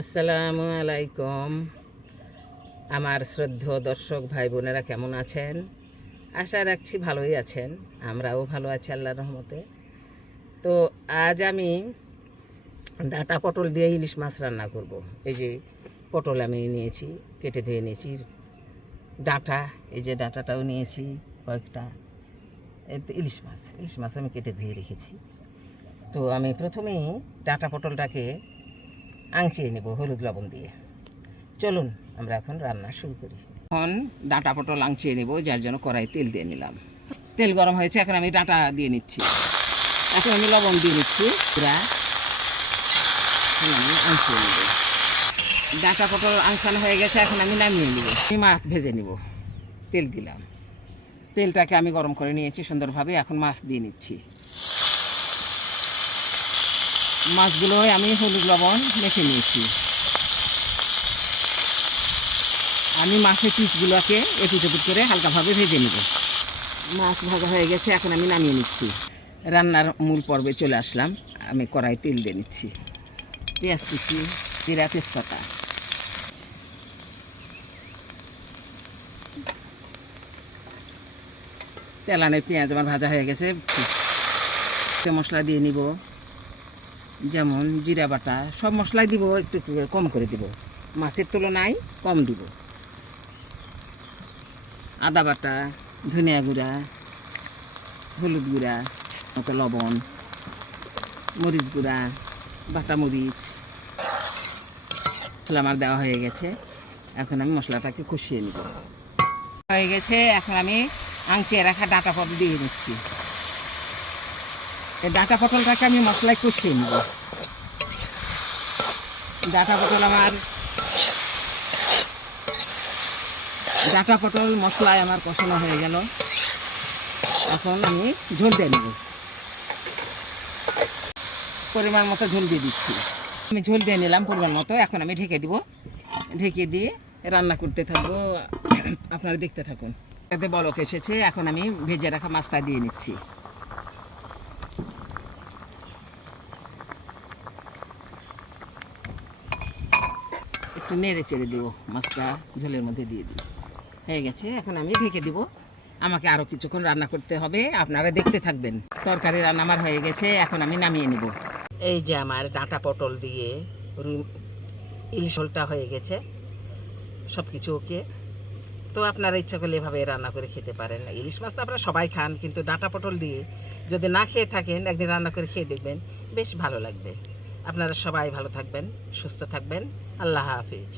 আসসালামু আলাইকুম। আমার শ্রদ্ধেয় দর্শক ভাই বোনেরা কেমন আছেন? আশা রাখছি ভালোই আছেন। আমরাও ভালো আছি আল্লাহর রহমতে। তো আজ আমি ডাঁটা পটল দিয়ে ইলিশ মাছ রান্না করব। এই যে পটল আমি নিয়েছি, কেটে ধুয়ে নিয়েছি। ডাঁটা, এই যে ডাঁটাটাও নিয়েছি কয়েকটা। ইলিশ মাছ আমি কেটে ধুয়ে রেখেছি। তো আমি প্রথমেই ডাঁটা পটলটাকে আংচিয়ে নেব হলুদ লবণ দিয়ে। চলুন আমরা এখন রান্না শুরু করি। এখন ডাঁটা পটল আংচিয়ে নেব, যার জন্য কড়াই তেল দিয়ে নিলাম। তেল গরম হয়েছে, এখন আমি ডাঁটা দিয়ে নিচ্ছি। এখন আমি লবণ দিয়ে নিচ্ছি। আমি আংচিয়ে নেব। ডাঁটা পটল আংচানো হয়ে গেছে, এখন আমি নামিয়ে নেব। আমি মাছ ভেজে নেব। তেল দিলাম, তেলটাকে আমি গরম করে নিয়েছি সুন্দরভাবে। এখন মাছ দিয়ে নিচ্ছি। মাছগুলো আমি হলুদ লবণ মেখে নিয়েছি। আমি মাছের পিসগুলোকে এপিট এপিট করে হালকাভাবে ভেজে নেব। মাছ ভাজা হয়ে গেছে, এখন আমি নামিয়ে নিচ্ছি। রান্নার মূল পর্বে চলে আসলাম। আমি কড়াই তেল দিয়ে নিচ্ছি। পেঁয়াজ কুচি, জিরা, তেজপাতা। তেলানে পেঁয়াজ আমার ভাজা হয়ে গেছে। মশলা দিয়ে নিব, যেমন জিরা বাটা। সব মশলাই দিব, একটু কম করে দিব, মাছের তুলনায় কম দিব। আদা বাটা, ধনিয়া গুঁড়া, হলুদ গুঁড়া, মতো লবণ, মরিচ গুঁড়া, বাটা মরিচ আমার দেওয়া হয়ে গেছে। এখন আমি মশলাটাকে কষিয়ে নিব। হয়ে গেছে, এখন আমি আংচিয়ে রাখা ডাঁটা পটল দিয়ে নিচ্ছি। এই ডাঁটা পটলটাকে আমি মশলায় কষিয়ে নিব। ডাঁটা পটল মশলায় আমার কষানো হয়ে গেল। এখন আমি ঝোল দিয়ে নেব। পরিমাণ মতো ঝোল দিয়ে দিচ্ছি। আমি ঝোল দিয়ে নিলাম পরিমাণ মতো। এখন আমি ঢেকে দিব। ঢেকে দিয়ে রান্না করতে থাকবো, আপনারা দেখতে থাকুন। এতে বলক এসেছে, এখন আমি ভেজে রাখা মাছটা দিয়ে নিচ্ছি। একটু নেড়ে চেড়ে দিব, মাছটা ঝোলের মধ্যে দিয়ে দিই। হয়ে গেছে, এখন আমি ঢেকে দিব। আমাকে আরও কিছুক্ষণ রান্না করতে হবে, আপনারা দেখতে থাকবেন। তরকারি রান্না আমার হয়ে গেছে, এখন আমি নামিয়ে নেব। এই যে আমার ডাঁটা পটল দিয়ে ইলিশ ঝোলটা হয়ে গেছে, সব কিছু ওকে। তো আপনারা ইচ্ছা করলে এভাবে রান্না করে খেতে পারেন। ইলিশ মাছ তো আপনারা সবাই খান, কিন্তু ডাঁটা পটল দিয়ে যদি না খেয়ে থাকেন, একদিন রান্না করে খেয়ে দেখবেন, বেশ ভালো লাগবে। আপনারা সবাই ভালো থাকবেন, সুস্থ থাকবেন। আল্লাহ হাফিজ।